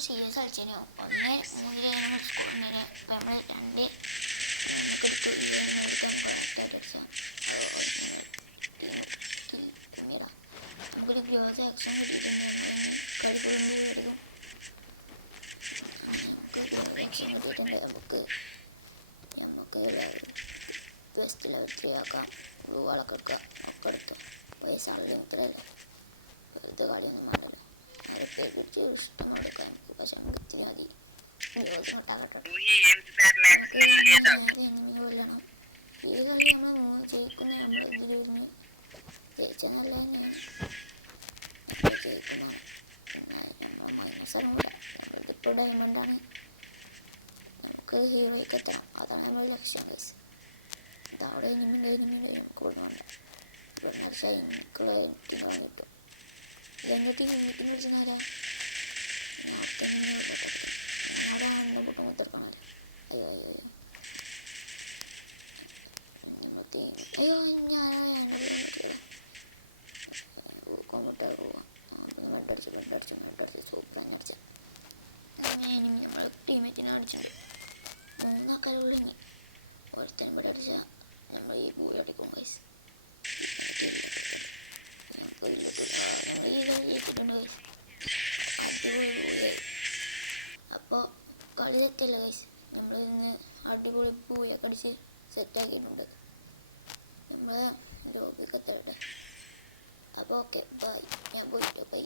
serious കളിച്ചോ ഒന്ന് മൂന്നിൽ സ്കൂളിങ്ങനെ ഇപ്പം നമ്മൾ രണ്ട് എടുത്ത് കറക്റ്റായിട്ട് അടിച്ചാൽ പിന്നീടാ നമുക്കൊരു ഗ്രോത്ത് ആക്ഷൻ കിട്ടിയിട്ടുണ്ട് കളിക്കുമ്പോൾ എടുക്കും നമുക്ക് ആക്ഷൻ കിട്ടിയിട്ടുണ്ട് നമുക്ക് ബെസ്റ്റ് ലെവൽ 3 ആക്കാം ബ്ലൂ വാളൊക്കെ എടുക്കുക ഒക്കെ എടുത്തു പൈസ ആളുടെ ഇത്രയല്ല വെറുതെ കളിയൊന്നും വേണ്ടല്ലോ അത് പേര് പിടിച്ച് ഇഷ്ടം എടുക്കാം നമുക്ക് പക്ഷെ നമുക്ക് ഇത്തിരി മതി ഗ്രോത്തിനൊട്ടാകട്ടെ എനിമി കൊല്ലണം ഈ കളി നമ്മൾ ജയിക്കുന്ന നമ്മൾ ഇതിലിരുന്ന് ജയിച്ചാൽ നല്ല തന്നെയാണ് നമ്മൾ ജയിക്കുന്ന നമ്മൾ മൈനസൊന്നും കൂടെ നമ്മളിതിപ്പോൾ ഡയമണ്ടാണ് നമുക്ക് ഹീറോയ്ക്ക് എത്തണം അതാണ് നമ്മുടെ ലക്ഷ്യം ഗൈസ് ഇതവിടെ എനിമിൻ്റെ നമുക്ക് കൊടുക്കുന്നുണ്ട് ഇവിടെ അടിച്ചാൽ എനിക്കുള്ള ടീം കിട്ടും ഇതെൻ്റെ ടീം എനിക്കിന്ന് വിളിച്ചാരാ നേരത്തെ ഞാനാ എന്നെ പൊട്ടും കുത്തിറക്കണല്ലോ അയ്യോ അയ്യോ അയ്യോ ഞാനാ കൊണ്ടിട്ട് പോവാം വെണ്ടടിച്ച് സൂപ്പറായി അടിച്ച എനിമി നമ്മളെ ടീമേറ്റിനെ അടിച്ചിട്ടുണ്ട് 3 ആൾക്കാരുള്ളൂ ഇനി ഒരുത്തനും ഇവിടെ അടിച്ചാൽ നമ്മൾ ഈ ബൂയി അടിക്കും ഗൈസ് ഞങ്ങൾ ഈ കളി ജയിച്ചിട്ടുണ്ട് ഗൈസ് അടിപൊളി ബൂയായി അപ്പോൾ കളി തെറ്റല്ല ഗൈസ് നമ്മൾ ഇന്ന് അടിപൊളി ബൂയൊക്കെ അടിച്ച് സെറ്റാക്കിയിട്ടുണ്ട് നമ്മൾ ലോബിക്ക് എത്തട്ടെ അപ്പോൾ ഓക്കെ ബൈ ഞാൻ പോയിട്ട് ബൈ